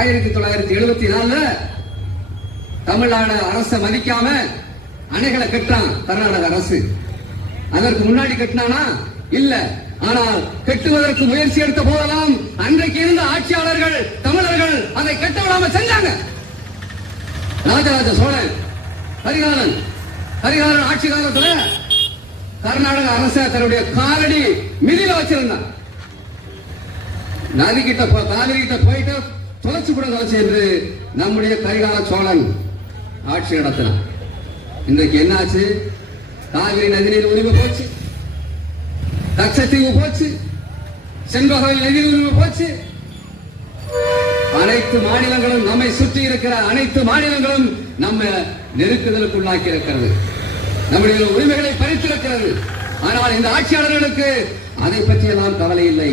1974 தமிழ்நாடு அரச மதிக்காம அணைகளை கட்டான் கர்நாடக அரசு. அதற்கு முன்னாடி கட்டினானா இல்ல. ஆனால் கட்டுவதற்கு முயற்சி எடுத்த போதெல்லாம் அன்றைக்கு இருந்த ஆட்சியாளர்கள் தமிழர்கள் அதை கட்ட விடாம செஞ்சாங்க. ராஜராஜ சோழன் ஹரிகாரன் ஆட்சி காலத்துல கர்நாடக அரச தன்னுடைய காலடி மிதில வச்சிருந்தான். நதி கிட்ட காவிரி கிட்ட போயிட்டு தொலைச்சு கூட தொலைச்சு என்று நம்முடைய கரிகால சோழன் ஆட்சி நடத்தினான். இன்றைக்கு என்னாச்சு? காவிரி நதிநீர் உரிமை போச்சு, கச்சத்தீவு போச்சு, செண்பகவில் நதி உரிமை போச்சு. அனைத்து மாநிலங்களும் நம்மை சுற்றி இருக்கிற அனைத்து மாநிலங்களும் நம்ம நெருக்குதலுக்குள்ளாக்கி இருக்கிறது, நம்முடைய உரிமைகளை பறித்திருக்கிறது. ஆனால் இந்த ஆட்சியாளர்களுக்கு அதை பற்றியெல்லாம் கவலை இல்லை.